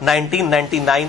1999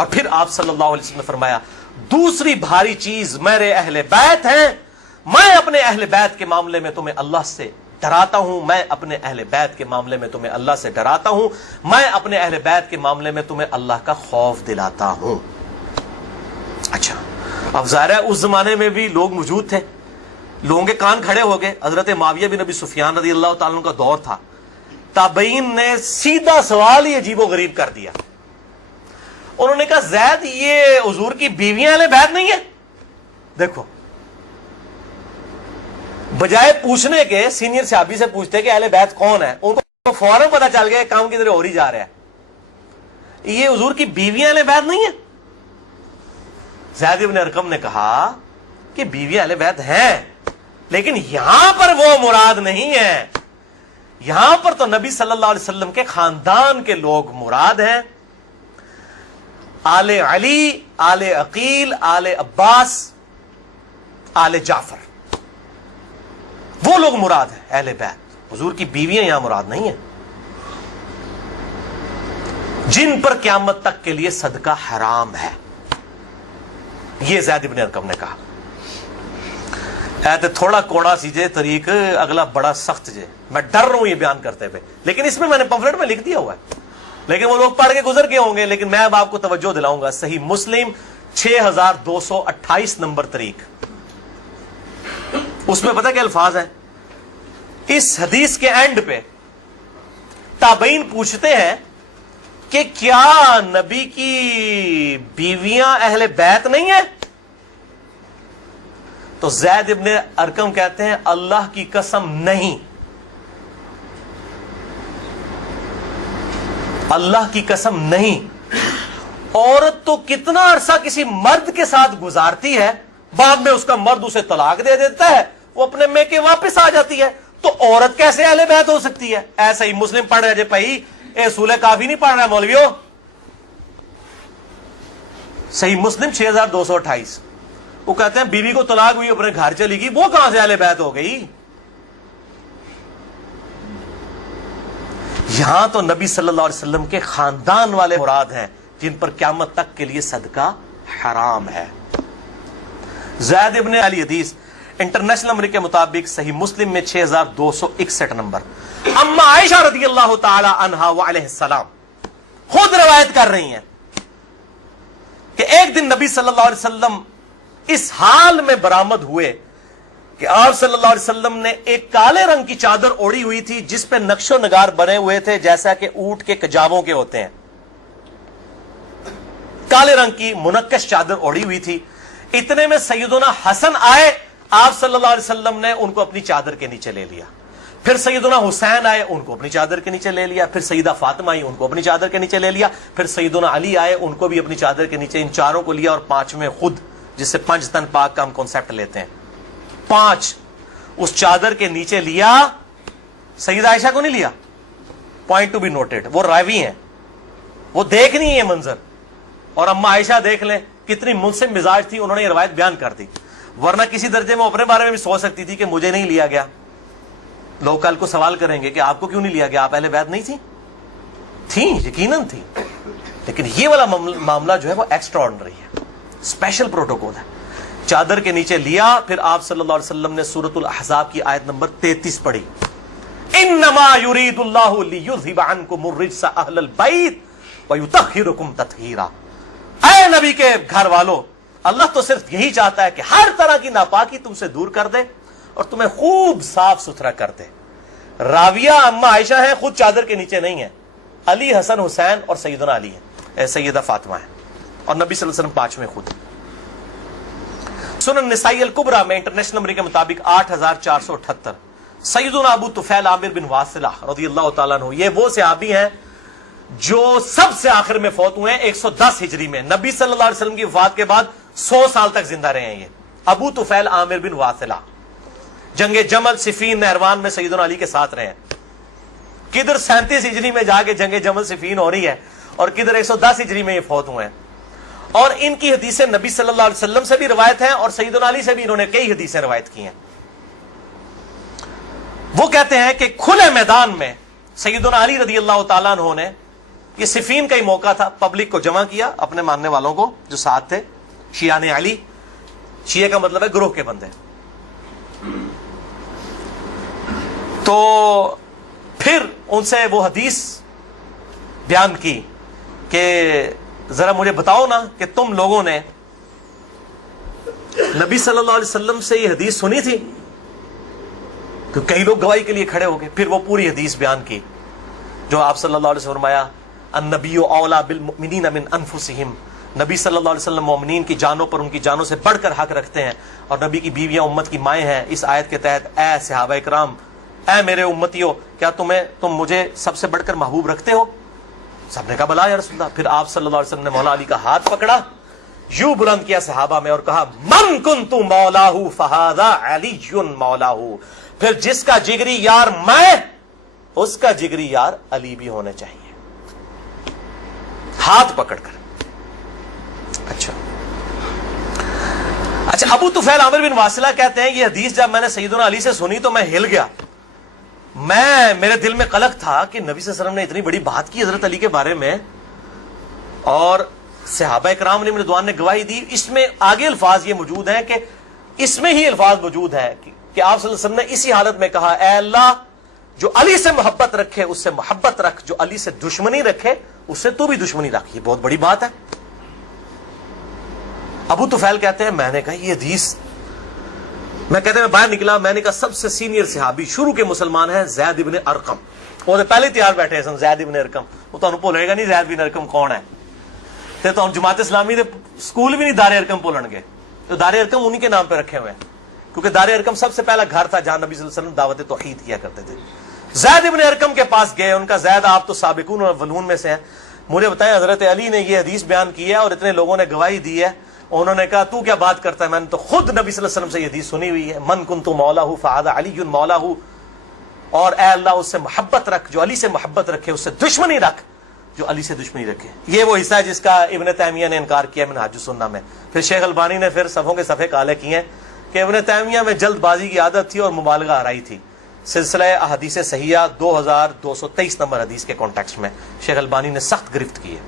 اور پھر آپ صلی اللہ علیہ وسلم نے فرمایا دوسری بھاری چیز میرے اہل بیت ہیں، میں اپنے اہل بیت کے معاملے میں تمہیں اللہ سے ڈراتا ہوں، میں اپنے اہل بیت کے معاملے میں تمہیں اللہ سے ڈراتا ہوں، میں اپنے اہل بیت کے معاملے میں تمہیں اللہ کا خوف دلاتا ہوں۔ اچھا، اب ظاہر ہے اس زمانے میں بھی لوگ موجود تھے، لوگوں کے کان کھڑے ہو گئے۔ حضرت معاویہ بن ابی سفیان رضی اللہ تعالیٰ عنہ کا دور تھا، تابعین نے سیدھا سوال ہی عجیب و غریب کر دیا۔ انہوں نے کہا زید یہ حضور کی بیویاں اہل بیت نہیں ہیں؟ دیکھو، بجائے پوچھنے کے سینئر صحابی سے پوچھتے کہ اہل بیت کون ہے، ان کو فوراً پتا چل گیا کام کی طرح ہو ہی جا رہا ہے، یہ حضور کی بیویاں اہل بیت نہیں ہیں۔ زید بن ارقم نے کہا کہ بیویاں اہل بیت ہیں، لیکن یہاں پر وہ مراد نہیں ہے، یہاں پر تو نبی صلی اللہ علیہ وسلم کے خاندان کے لوگ مراد ہیں، آل علی، آل عقیل، آل عباس، آل جعفر، وہ لوگ مراد ہیں اہل بیت۔ حضور کی بیویاں یہاں مراد نہیں ہیں، جن پر قیامت تک کے لیے صدقہ حرام ہے، یہ زید بن ارقم نے کہا۔ تھوڑا کوڑا سی جے طریق، اگلا بڑا سخت جے، میں ڈر رہا ہوں یہ بیان کرتے ہوئے، لیکن اس میں نے پمفلٹ میں لکھ دیا ہوا ہے، لیکن وہ لوگ پڑھ کے گزر کے ہوں گے، لیکن میں اب آپ کو توجہ دلاؤں گا۔ صحیح مسلم 6228 نمبر طریق، اس میں پتہ کیا الفاظ ہیں؟ اس حدیث کے اینڈ پہ تابعین پوچھتے ہیں کہ کیا نبی کی بیویاں اہل بیت نہیں ہیں؟ تو زید ابن ارقم کہتے ہیں اللہ کی قسم نہیں، اللہ کی قسم نہیں۔ عورت تو کتنا عرصہ کسی مرد کے ساتھ گزارتی ہے، بعد میں اس کا مرد اسے طلاق دے دیتا ہے، وہ اپنے میکے واپس آ جاتی ہے، تو عورت کیسے اہل بیت ہو سکتی ہے؟ ایسا ہی مسلم پڑھ رہے جے بھائی، اے سورہ کافی نہیں پڑھ رہا ہے مولویوں، صحیح مسلم 6228، وہ کہتے ہیں بیوی کو طلاق ہوئی، اپنے گھر چلی گئی، وہ کہاں سے اہل بیت ہو گئی؟ یہاں تو نبی صلی اللہ علیہ وسلم کے خاندان والے مراد ہیں، جن پر قیامت تک کے لیے صدقہ حرام ہے۔ زید ابن علی حدیث انٹرنیشنل نمبر کے مطابق صحیح مسلم میں 6261 نمبر، اما عائشہ رضی اللہ تعالی عنہا وعلیہ السلام خود روایت کر رہی ہیں کہ ایک دن نبی صلی اللہ علیہ وسلم اس حال میں برآمد ہوئے کہ آپ صلی اللہ علیہ وسلم نے ایک کالے رنگ کی چادر اوڑھی ہوئی تھی جس پہ نقش و نگار بنے ہوئے تھے جیسا کہ اونٹ کے کجاووں کے ہوتے ہیں، کالے رنگ کی منقش چادر اوڑھی ہوئی تھی۔ اتنے میں سیدنا حسن آئے، آپ صلی اللہ علیہ وسلم نے ان کو اپنی چادر کے نیچے لے لیا، پھر سیدنا حسین آئے، ان کو اپنی چادر کے نیچے لے لیا، پھر سیدہ فاطمہ آئی، ان کو اپنی چادر کے نیچے لے لیا، پھر سیدنا علی آئے، ان کو بھی اپنی چادر کے نیچے، ان چاروں کو لیا، اور پانچویں خود، جس سے 5 تن پاک کا ہم کانسیپٹ لیتے ہیں، 5 اس چادر کے نیچے لیا۔ سیدہ عائشہ کو نہیں لیا، پوائنٹ ٹو بی نوٹڈ، وہ راوی ہیں، وہ دیکھ نہیں ہے منظر، اور اما عائشہ دیکھ لیں کتنی منصف مزاج تھی، انہوں نے یہ روایت بیان کر دی، ورنہ کسی درجے میں اپنے بارے میں بھی سوچ سکتی تھی کہ مجھے نہیں لیا گیا، لوگ کل کو سوال کریں گے کہ آپ کو کیوں نہیں لیا گیا، آپ اہل بیت نہیں تھیں، یقیناً تھی، لیکن یہ والا معاملہ جو ہے وہ ایکسٹرا آرڈنری ہے، اسپیشل پروٹوکول ہے۔ چادر کے نیچے لیا، پھر آپ صلی اللہ علیہ وسلم نے سورۃ الاحزاب کی آیت نمبر 33 پڑھی، انما یرید اللہ لیذھب عنکم الرجس اہل البیت ویطہرکم تطہیرا۔ اے نبی کے گھر والو، اللہ تو صرف یہی چاہتا ہے کہ ہر طرح کی ناپاکی تم سے دور کر دے اور تمہیں خوب صاف ستھرا کر دے۔ راویہ اما عائشہ ہیں، خود چادر کے نیچے نہیں ہیں، علی، حسن، حسین اور سیدنا علی ہیں، سیدہ فاطمہ ہیں، اور نبی صلی اللہ علیہ وسلم 5ویں خود۔ سنن نسائی الکبریٰ میں انٹرنیشنل نمبر کے مطابق 8478 سیدنا ابو طفیل عامر بن واصلہ رضی اللہ تعالیٰ عنہ، یہ وہ صحابی ہیں جو سب سے آخر میں فوت ہوئے ہیں 110 ہجری میں، نبی صلی اللہ علیہ وسلم کی وفات کے بعد 100 سال تک زندہ رہے ہیں۔ یہ ابو طفیل عامر بن واصلہ جنگ جمل، صفین، نہروان میں سیدنا علی کے ساتھ رہے ہیں، کدھر 37 ہجری میں جا کے جنگ جمل صفین ہو رہی ہے، اور کدھر 110 ہجری میں یہ فوت ہوئے ہیں، اور ان کی حدیثیں نبی صلی اللہ علیہ وسلم سے بھی روایت ہیں، اور سیدنا علی سے بھی انہوں نے کئی حدیثیں روایت کی ہیں۔ وہ کہتے ہیں کہ کھلے میدان میں سیدنا علی رضی اللہ تعالیٰ عنہ نے یہ صفین کا ہی موقع تھا, پبلک کو جمع کیا, اپنے ماننے والوں کو جو ساتھ تھے, شیعان علی, شیعہ کا مطلب ہے گروہ کے بندے. تو پھر ان سے وہ حدیث بیان کی کہ ذرا مجھے بتاؤ نا کہ تم لوگوں نے نبی صلی اللہ علیہ وسلم سے یہ حدیث سنی تھی. تو کئی لوگ گواہی کے لیے کھڑے ہو گئے. پھر وہ پوری حدیث بیان کی جو آپ صلی اللہ علیہ وسلم فرمایا, النبی اولا بالمؤمنین من انفسہم, نبی صلی اللہ علیہ وسلم مومنین کی جانوں پر ان کی جانوں سے بڑھ کر حق رکھتے ہیں, اور نبی کی بیویاں امت کی مائیں ہیں. اس آیت کے تحت اے صحابہ کرام, اے میرے امتیوں, کیا تم مجھے سب سے بڑھ کر محبوب رکھتے ہو؟ سب نے کہا بلا یا رسول اللہ. پھر آپ صلی اللہ علیہ وسلم نے مولا علی کا ہاتھ پکڑا, یوں بلند کیا صحابہ میں اور کہا, من کنت مولاہ فہذا علی مولاہ, پھر جس کا جگری یار میں, اس کا جگری یار علی بھی ہونے چاہیے. ہاتھ پکڑ کر. اچھا ابو طفیل عامر بن واصلہ کہتے ہیں یہ حدیث جب میں نے سیدنا علی سے سنی تو میں ہل گیا. میرے دل میں قلق تھا کہ نبی صلی اللہ علیہ وسلم نے اتنی بڑی بات کی حضرت علی کے بارے میں, اور صحابہ اکرام علیہ رضوان نے گواہی دی. اس میں آگے الفاظ یہ موجود ہیں کہ اس میں ہی الفاظ موجود ہے کہ آپ صلی اللہ علیہ وسلم نے اسی حالت میں کہا, اے اللہ جو علی سے محبت رکھے اس سے محبت رکھ, جو علی سے دشمنی رکھے اس سے تو بھی دشمنی رکھ. یہ بہت بڑی بات ہے. ابو طفیل کہتے ہیں میں نے کہا یہ حدیث, میں کہتے ہیں میں باہر نکلا, میں نے کہا سب سے سینئر صحابی شروع کے مسلمان ہیں زید ابن ارقم. وہ پہلے تیار بیٹھے ہیں زید ابن ارقم. وہ تو بھولے گا نہیں زید ابن ارقم کون ہے. تو جماعت اسلامی دے سکول بھی نہیں دار ارقم بولن گے, تو دار ارقم انہی کے نام پہ رکھے ہوئے ہیں, کیونکہ دار ارقم سب سے پہلا گھر تھا جہاں نبی صلی اللہ علیہ وسلم دعوت توحید کیا کرتے تھے. زید ابن ارقم کے پاس گئے, ان کا زید آپ تو سابقون الاولون میں سے ہیں, مجھے بتائیں حضرت علی نے یہ حدیث بیان کی ہے اور اتنے لوگوں نے گواہی دی ہے. انہوں نے کہا تو کیا بات کرتا ہے, میں نے تو خود نبی صلی اللہ علیہ وسلم سے یہ حدیث سنی ہوئی ہے, من کنت مولاہ فہذا علی مولاہ, اور اے اللہ اس سے محبت رکھ جو علی سے محبت رکھے, اس سے دشمنی رکھ جو علی سے دشمنی رکھے. یہ وہ حصہ ہے جس کا ابن تیمیہ نے انکار کیا منہاج السنہ میں. پھر شیخ البانی نے پھر صفوں کے صفحے کالے کیے ہیں کہ ابن تیمیہ میں جلد بازی کی عادت تھی اور مبالغہ آرائی تھی. سلسلہ احادیث صحیحہ 2223 نمبر حدیث کے کانٹیکسٹ میں شیخ البانی نے سخت گرفت کی ہے.